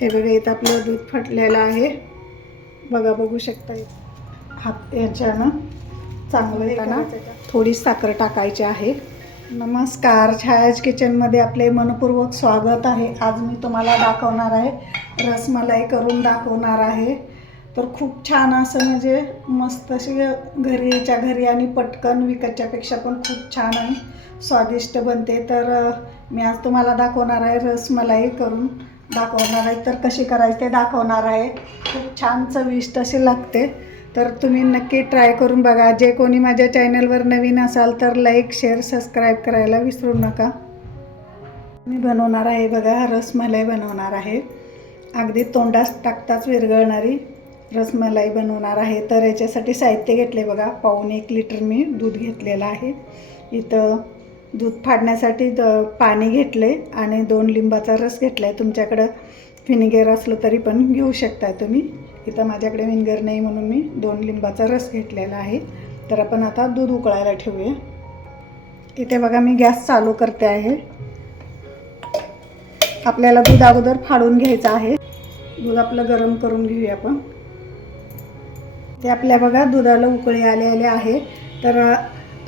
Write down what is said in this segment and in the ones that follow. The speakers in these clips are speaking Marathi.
हे बघा इथं आपलं दूध फाटलेलं आहे बघा, बघू शकता. हात याच्यानं चांगलं येताना थोडी साखर टाकायची आहे. नमस्कार, छायाज किचनमध्ये आपले मनपूर्वक स्वागत आहे. आज मी तुम्हाला दाखवणार आहे, रसमलाई करून दाखवणार आहे. तर खूप छान असं म्हणजे मस्त अशी घरीच्या घरी आणि पटकन विकतच्यापेक्षा पण खूप छान आणि स्वादिष्ट बनते. तर मी आज तुम्हाला दाखवणार आहे, रसमलाई करून दाखवणार आहे. तर कशी करायची ते दाखवणार आहे. खूप छान चविष्ट अशी लागते. तर तुम्ही नक्की ट्राय करून बघा. जे कोणी माझ्या चॅनलवर नवीन असाल तर लाईक, शेअर, सबस्क्राईब करायला विसरू नका. मी बनवणार आहे बघा, रसमलाई बनवणार आहे. अगदी तोंडात टाकताच विरघळणारी रसमलाई बनवणार आहे. तर याच्यासाठी साहित्य घेतले बघा, 1.25 लिटर मी दूध घेतलेलं आहे. इथं दूध फाडण्यासाठी पाणी घेतले आणि 2 लिंबाचा रस घेतला आहे. तुमच्याकडं व्हिनेगर असलं तरी पण घेऊ शकता तुम्ही. इथं माझ्याकडे व्हिनेगर नाही म्हणून मी 2 लिंबाचा रस घेतलेला आहे. तर आपण आता दूध उकळायला ठेवूया. इथे बघा मी गॅस चालू करते आहे. आपल्याला दूध अगोदर फाडून घ्यायचं आहे. दूध आपलं गरम करून घेऊया आपण. ते आपल्या बघा दुधाला उकळी आले आहे. तर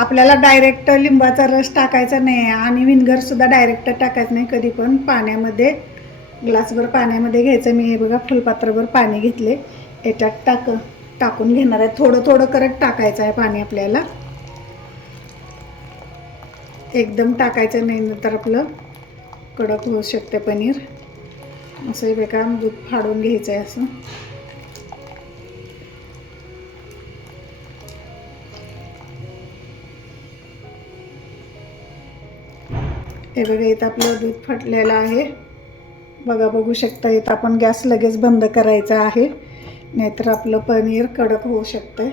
आपल्याला डायरेक्ट लिंबाचा रस टाकायचा नाही आणि व्हिनेगरसुद्धा डायरेक्ट टाकायचं नाही. कधी पण पाण्यामध्ये ग्लासभर पाण्यामध्ये घ्यायचं. मी हे बघा फुलपात्रभर पाणी घेतले, याच्यात टाकून घेणार आहे. थोडं थोडं करत टाकायचं आहे पाणी आपल्याला, एकदम टाकायचं नाही, नंतर आपलं कडक होऊ शकते पनीर. असं हे बघा दूध फाडून घ्यायचं आहे असं. हे बघा इथं आपलं दूध फाटलेलं आहे बघा, बघू शकता. इथं आपण गॅस लगेच बंद करायचा आहे, नाहीतर आपलं पनीर कडक होऊ शकतं.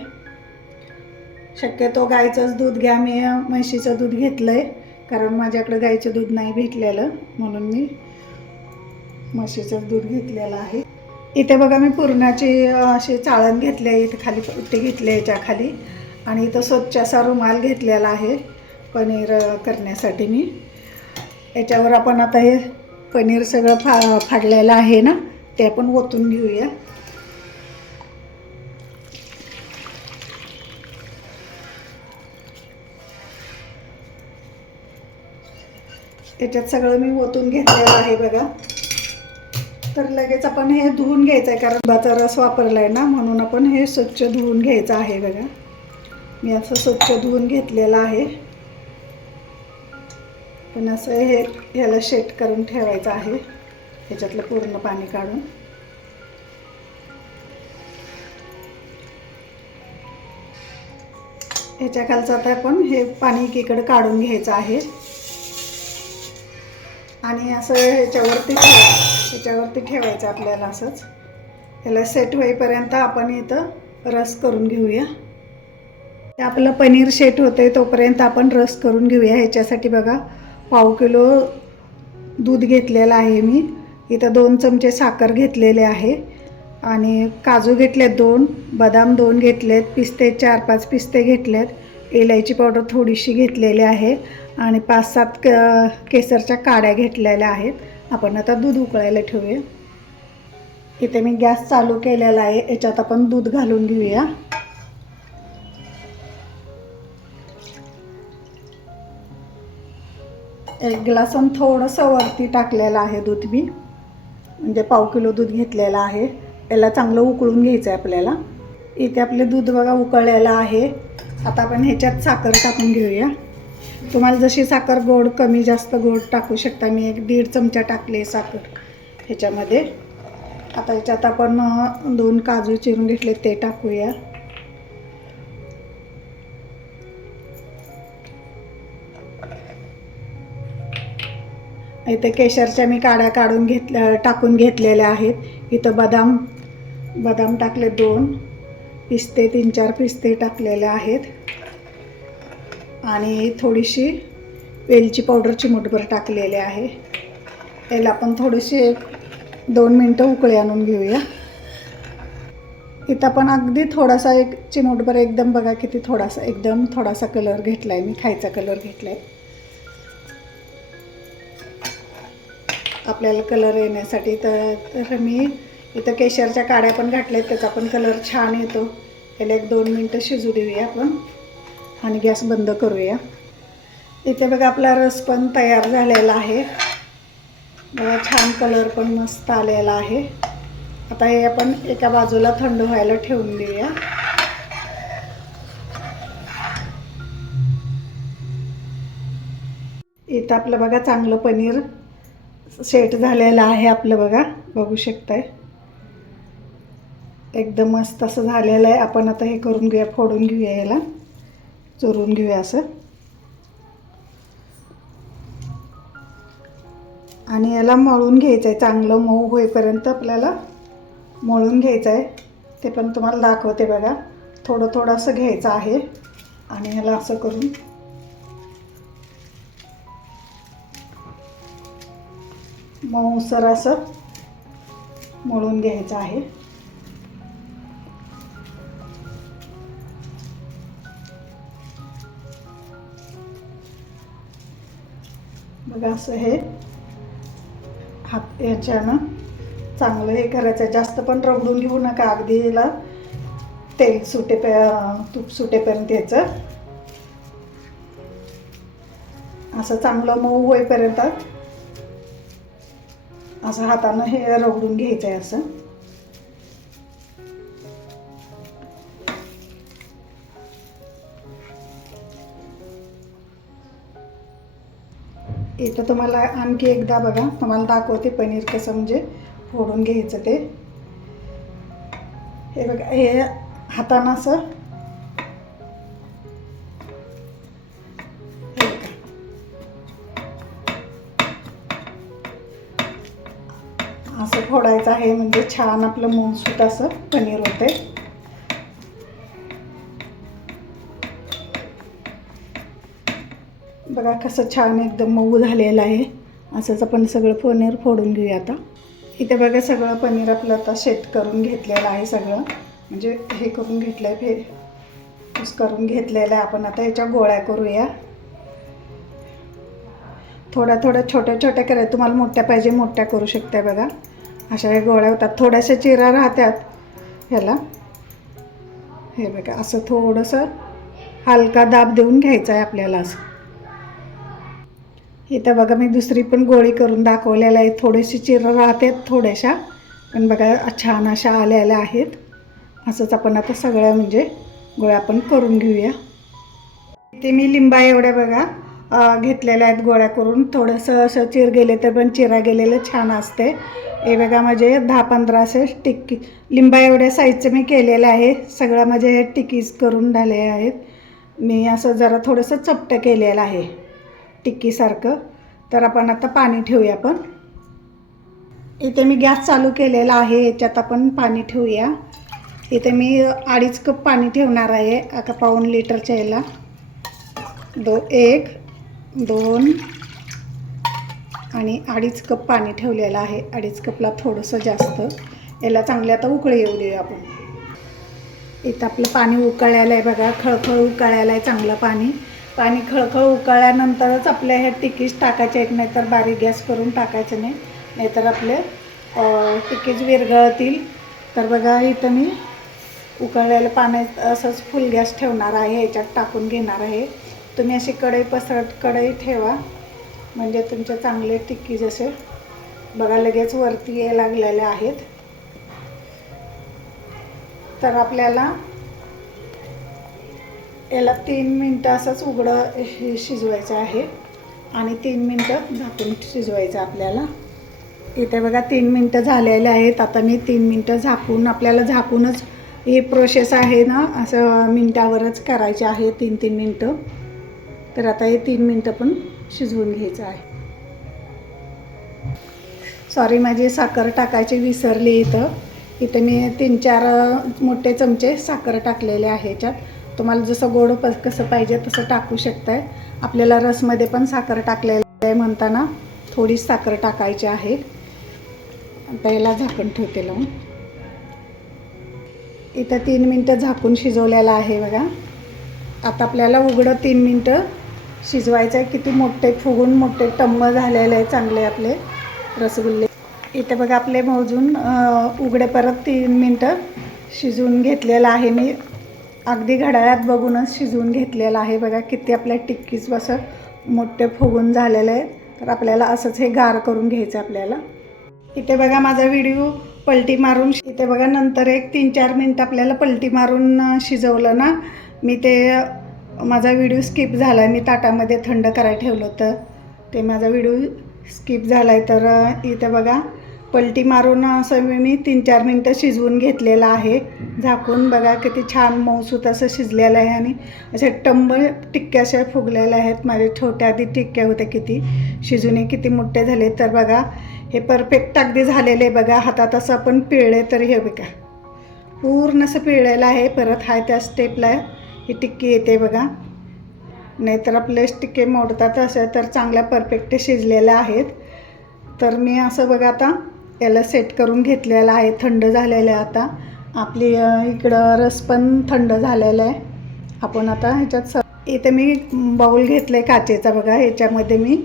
शक्यतो गाईचंच दूध घ्या. मी म्हशीचं दूध घेतलं आहे कारण माझ्याकडं गाईचं दूध नाही भेटलेलं, म्हणून मी म्हशीचंच दूध घेतलेलं आहे. इथे बघा मी पुरणाची अशी चाळण घेतली आहे. इथे खाली पट्टी घेतली आहे, याच्या खाली. आणि इथं स्वच्छ असा रुमाल घेतलेला आहे पनीर करण्यासाठी. मी याच्यावर आपण आता हे पनीर सगळं फाडलेलं आहे ना, ते आपण ओतून घेऊया. याच्यात सगळं मी ओतून घेतलेलं आहे बघा. तर लगेच आपण हे धुवून घ्यायचं आहे, कारण लिंबाचा रस वापरला आहे ना, म्हणून आपण हे स्वच्छ धुवून घ्यायचं आहे बघा. मी असं स्वच्छ धुवून घेतलेलं आहे. पण असं ह्याला शेट करून ठेवायचं आहे, ह्याच्यातलं पूर्ण पाणी काढून. ह्याच्या खालचं आता आपण हे पाणी एकीकडे काढून घ्यायचं आहे आणि असं ह्याच्यावरती ठेवायचं आपल्याला असंच. ह्याला सेट होईपर्यंत आपण इथं रस करून घेऊया. आपलं पनीर सेट होते तोपर्यंत आपण रस करून घेऊया. ह्याच्यासाठी बघा 1/2 किलो दूध घेतलेलं आहे मी. इथं 2 चमचे साखर घेतलेले आहे आणि काजू घेतलेत 2, बदाम 2 घेतलेत, पिस्ते 4-5 पिस्ते घेतलेत, इलायची पावडर थोडीशी घेतलेली आहे आणि 5-7 केसरच्या काड्या घेतलेल्या आहेत. आपण आता दूध उकळायला ठेवूया. इथे मी गॅस चालू केलेला आहे. याच्यात आपण दूध घालून घेऊया. एक ग्लासन थोडंसं वरती टाकलेलं आहे दूध मी, म्हणजे 1/2 किलो दूध घेतलेलं आहे. याला चांगलं उकळून घ्यायचं आहे आपल्याला. इथे आपले दूध बघा उकळलेलं आहे. आता आपण ह्याच्यात साखर टाकून घेऊया. तुम्हाला जशी साखर गोड कमी जास्त गोड टाकू शकता. मी 1-1.5 चमचा टाकले साखर ह्याच्यामध्ये. आता ह्याच्यात आपण 2 काजू चिरून घेतले ते टाकूया. इथे केशरच्या मी काड्या काढून टाकून घेतलेल्या आहेत. इथं बदाम टाकले 2, पिस्ते 3-4 पिस्ते टाकलेले आहेत आणि थोडीशी वेलची पावडर चिमूटभर टाकलेले आहे. याला आपण थोडीशी 1-2 मिनटं उकळी आणून घेऊया. इथं आपण अगदी थोडासा 1 चिमूटभर, एकदम बघा किती थोडासा, एकदम थोडासा कलर घेतला आहे मी, खायचा कलर घेतला आहे. आपल्याला कलर येण्यासाठी. तर मी इथं केशरच्या काड्या पण घातल्यात, त्याचा पण कलर छान येतो. याला 1-2 मिनटं शिजू देऊया आपण आणि गॅस बंद करूया. इथे बघा आपला रस पण तयार झालेला आहे. बघा छान कलर पण मस्त आलेला आहे. आता हे आपण एका बाजूला थंड व्हायला ठेवून देऊया. इथं आपलं बघा चांगलं पनीर सेट झालेलं आहे आपलं. बघा बघू शकताय एकदम मस्त असं झालेलं आहे. आपण आता हे करून घेऊया, फोडून घेऊया, याला चुरून घेऊया असं. आणि याला मळून घ्यायचं आहे, चांगलं मऊ होईपर्यंत आपल्याला मळून घ्यायचं आहे. ते पण तुम्हाला दाखवते बघा. थोडं थोडं असं घ्यायचं आहे आणि ह्याला असं करून मऊसर असं मळून घ्यायचं आहे. बघा असं हे हात याच्यानं चांगलं हे करायचं. जास्त पण रगडून घेऊ नका, अगदी याला तेल तूप सुटेपर्यंत याचं असं चांगलं मऊ होईपर्यंत असं हातानं हे रगडून घ्यायचं आहे असं. इथं तुम्हाला आणखी एकदा बघा तुम्हाला दाखवते पनीर कसं म्हणजे फोडून घ्यायचं ते. हे बघा हे हातानं असं असं फोडायचं आहे, म्हणजे छान आपलं मऊसूत असं पनीर होते. बघा कसं छान एकदम मऊ झालेलं आहे. असंच आपण सगळं पनीर फोडून घेऊया आता. इथे बघा सगळं पनीर आपलं आता सेट करून घेतलेलं आहे. सगळं म्हणजे हे करून घेतलं आहे, कुस करून घेतलेलं आहे. आपण आता याच्या गोळ्या करूया. थोड्या छोट्या छोट्या करायच्या. तुम्हाला मोठ्या पाहिजे मोठ्या करू शकता. बघा अशा हे गोळ्या होतात, थोड्याशा चिरा राहतात ह्याला. हे बघा असं थोडंसं हलका दाब देऊन घ्यायचं आहे आपल्याला असं. इथं बघा मी दुसरी पण गोळी करून दाखवलेला आहे. थोडीशी चिरा राहतात थोड्याशा, पण बघा छान अशा आलेल्या आहेत. असंच आपण आता सगळ्या म्हणजे गोळ्या आपण करून घेऊया. इथे मी लिंबा एवढ्या बघा घेतलेल्या आहेत गोळ्या करून. थोडंसं असं चिर गेले तर पण चिरा गेलेलं छान असते. हे बघा म्हणजे 10-15 असे टिक्की लिंबा एवढ्या साईजचं मी केलेलं आहे. सगळं म्हणजे हे टिक्कीज करून झाले आहेत. मी असं जरा थोडंसं चपटं केलेलं आहे टिक्कीसारखं. तर आपण आता पाणी ठेवूया. आपण इथे मी गॅस चालू केलेला आहे, याच्यात आपण पाणी ठेवूया. इथे मी 2.5 कप पाणी ठेवणार आहे. आता 1 लिटरच्या याला 1, 2 आणि 2.5 कप पाणी ठेवलेलं आहे. 2.5 कपला थोडंसं जास्त. याला चांगले आता उकळी येऊ देऊया आपण. इथं आपलं पाणी उकळलेलं आहे बघा, खळखळ उकळलेलं आहे चांगलं पाणी. पाणी खळखळ उकळल्यानंतरच आपल्या ह्या टिक्कीज टाकायच्या आहेत, नाहीतर बारीक गॅस करून टाकायचं नाही, नाहीतर आपले टिक्कीज विरघळतील. तर बघा इथं मी उकळलेलं पाण्यात असंच फुल गॅस ठेवणार आहे. याच्यात टाकून घेणार आहे. तुम्ही अशी कढई ठेवा, म्हणजे तुमचे चांगले टिक्कीज असे बघा लगेच वरती यायला लागलेले आहेत. तर आपल्याला याला 3 मिनटं असंच उघडं शिजवायचं आहे आणि 3 मिनटं झाकून शिजवायचं आपल्याला. इथे बघा 3 मिनटं झालेले आहेत. आता मी 3 मिनटं झाकून, आपल्याला झाकूनच ही प्रोसेस आहे ना, असं मिनटावरच करायचे आहे 3-3 मिनटं. तर आता हे 3 मिनटं पण शिजवून घ्यायचं आहे. सॉरी माझी साखर टाकायची विसरली. इथं मी 3-4 मोठे चमचे साखर टाकलेले आहे याच्यात. तुम्हाला जसं गोड कसं पाहिजे तसं टाकू शकताय. आपल्याला रसमध्ये पण साखर टाकलेलं आहे म्हणताना थोडी साखर टाकायची आहे. आता याला झाकण ठेवते लावून. इथं 3 मिनटं झाकून शिजवलेलं आहे बघा. आता आपल्याला उघडं 3 मिनटं शिजवायचं आहे. किती मोठे फुगून मोठे टम्म झालेले आहे चांगले आपले रसगुल्ले. इथे बघा आपले मोजून उघडे परत 3 मिनटं शिजवून घेतलेलं आहे मी. अगदी घड्याळात बघूनच शिजवून घेतलेलं आहे. बघा किती आपल्या टिक्कीच असं मोठे फुगून झालेलं आहे. तर आपल्याला असंच हे गार करून घ्यायचं आपल्याला. इथे बघा माझा व्हिडिओ पलटी मारून, इथे बघा नंतर एक 3-4 मिनटं आपल्याला पलटी मारून शिजवलं ना, मी ते माझा व्हिडिओ स्किप झाला आहे. मी ताटामध्ये थंड करायला ठेवलं होतं, ते माझा व्हिडिओ स्किप झाला आहे. तर इथे बघा पलटी मारून असं मी 3-4 मिनटं शिजवून घेतलेलं आहे. झाकून बघा किती छान मऊसूत असं शिजलेलं आहे आणि असे टंब टिक्क्या अशा फुगलेल्या आहेत. माझ्या छोट्या आधी टिक्क्या होत्या, किती शिजून किती मोठे झाले. तर बघा हे परफेक्ट अगदी झालेले. बघा हातात असं आपण पिळले तर हे बघा पूर्ण असं पिळलेलं आहे. परत हाय त्या स्टेपला ही टिक्की येते बघा. नाहीतर आपले टिक्के मोडतात. असे तर चांगल्या परफेक्ट शिजलेल्या आहेत. तर मी असं बघा आता याला सेट करून घेतलेलं आहे. थंड झालेलं आहे. आता आपली इकडं रस पण थंड झालेला आहे. आपण आता ह्याच्यात इथे मी बाऊल घेतलं आहे काचेचा बघा. ह्याच्यामध्ये मी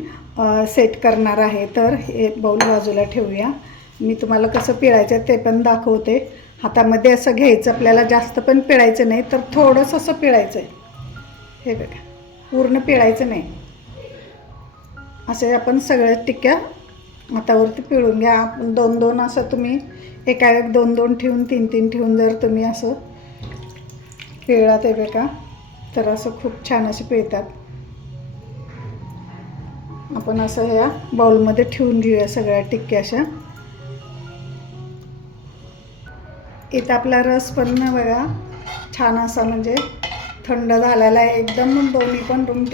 सेट करणार आहे. तर हे बाऊल बाजूला ठेवूया. मी तुम्हाला कसं पिळायचं ते पण दाखवते. हातामध्ये असं घ्यायचं आपल्याला, जास्त पण पिळायचं नाही, तर थोडंसं असं पिळायचं आहे. हे बघा पूर्ण पिळायचं नाही. असे आपण सगळ्या टिक्क्या हातावरती पिळून घ्या. 2-2 असं तुम्ही एका 2-2 ठेवून 3-3 ठेवून जर तुम्ही असं पिळात आहे बघा, तर असं खूप छान असे पिळतात. आपण असं ह्या बाउलमध्ये ठेवून घेऊया सगळ्या टिक्क्या अशा. इथं आपला रस पण बघा छान असा म्हणजे थंड झालेला आहे एकदम. दोन्ही पण रूम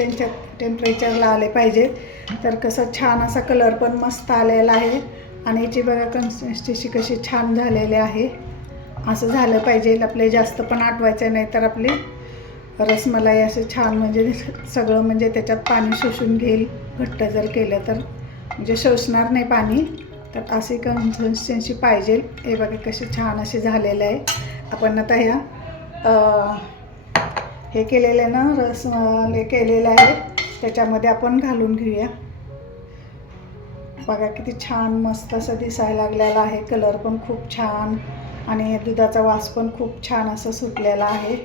टेम्परेचरला आले पाहिजे. तर कसं छान असा कलर पण मस्त आलेला आहे. आणि याची बघा कन्सिस्टन्सी कशी छान झालेली आहे. असं झालं पाहिजे. आपले जास्त पण आटवायचं नाही, तर आपली रसमलाई असं छान म्हणजे सगळं म्हणजे त्याच्यात पाणी शोषून घेईल. घट्ट जर केलं तर म्हणजे शोषणार नाही पाणी. तर अशी कन्सिस्टन्सी पाहिजे. हे बघा कसे छान असे झालेलं आहे. आपण आता ह्या हे केलेलं आहे ना, रसमलाई केलेलं आहे, त्याच्यामध्ये आपण घालून घेऊया. बघा किती छान मस्त असं दिसायला लागलेला आहे. कलर पण खूप छान आणि दुधाचा वास पण खूप छान असं सुटलेला आहे.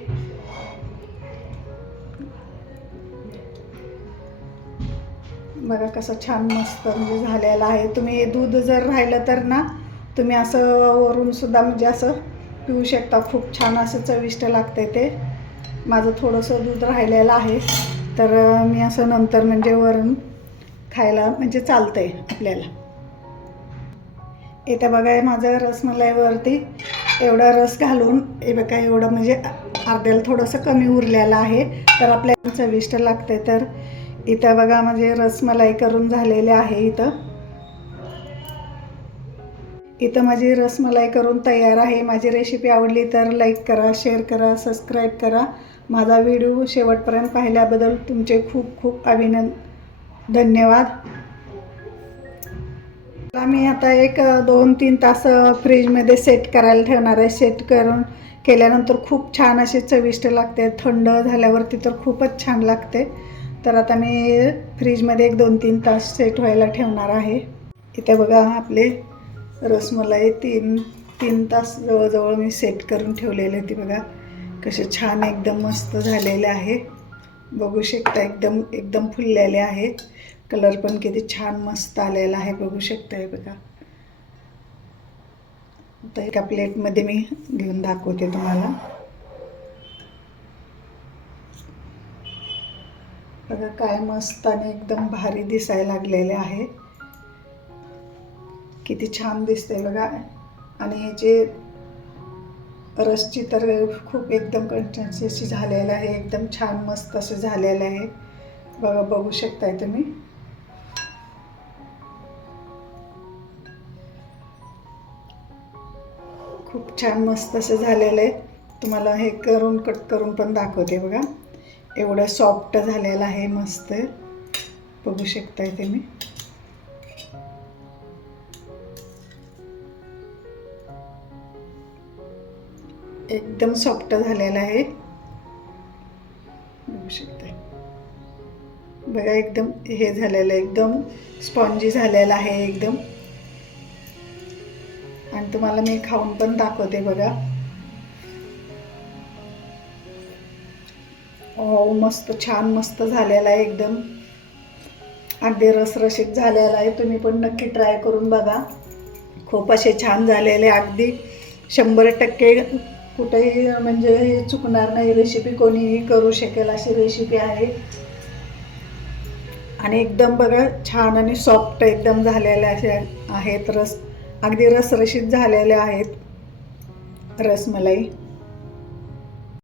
बघा कसं छान मस्त म्हणजे झालेलं आहे. तुम्ही दूध जर राहिलं तर ना, तुम्ही असं वरून सुद्धा म्हणजे असं पिऊ शकता. खूप छान असं चविष्ट लागते ते. माझं थोडंसं दूध राहिलेलं आहे, तर मी असं नंतर म्हणजे वरून खायला म्हणजे चालतं आहे आपल्याला. इथं बघा माझं रसमलाईवरती एवढा रस घालून हे बघा एवढं म्हणजे अर्ध्याला थोडंसं कमी उरलेलं आहे, तर आपल्याला चविष्ट लागते. तर इथं बघा म्हणजे रसमलाई करून झालेले आहे. इथं माझी रसमलाई करून तयार आहे. माझी रेसिपी आवडली तर लाईक करा, शेअर करा, सबस्क्राईब करा. माझा व्हिडिओ शेवटपर्यंत पाहिल्याबद्दल तुमचे खूप खूप धन्यवाद. मी आता एक 2-3 तास फ्रीजमध्ये सेट करायला ठेवणार आहे. सेट करून केल्यानंतर खूप छान असे चविष्ट लागते. थंड झाल्यावरती तर खूपच छान लागते. तर आता मी फ्रीजमध्ये एक 2-3 तास सेट व्हायला ठेवणार आहे. इथे बघा आपले रसमलाई 3 तास जवळजवळ मी सेट करून ठेवलेले. ती बघा कसे छान एकदम मस्त झालेले आहे. बघू शकता एकदम फुललेले आहे. कलर पण किती छान मस्त आलेला आहे. बघू शकताय बघा. आता एका प्लेटमध्ये मी घेऊन दाखवते तुम्हाला. बघा काय मस्त आणि एकदम भारी दिसायला लागलेले आहे. किती छान दिसते बघा. आणि ह्याचे रसची तर खूप एकदम कन्सिस्टन्सी झालेलं आहे. एकदम छान मस्त असं झालेलं आहे. बघा बघू शकताय तुम्ही. खूप छान मस्त असं झालेलं आहे. तुम्हाला हे कट करून पण दाखवते बघा. एवढं सॉफ्ट झालेलं आहे मस्त. बघू शकताय तुम्ही. एकदम सॉफ्ट झालेला आहे. बघू शकताय बघा एकदम हे झालेलं आहे. एकदम स्पॉन्जी झालेला आहे एकदम. आणि तुम्हाला मी खाऊन पण दाखवते बघा. हो, मस्त छान मस्त झालेला आहे एकदम. अगदी रसरशीत झालेला आहे. तुम्ही पण नक्की ट्राय करून बघा. खूप असे छान झालेले, अगदी 100% कुठेही म्हणजे चुकणार नाही. रेसिपी कोणीही करू शकेल अशी रेसिपी आहे. आणि एकदम बघा छान आणि सॉफ्ट एकदम झालेले असे आहेत. अगदी रसरशीत झालेले आहेत रसमलाई.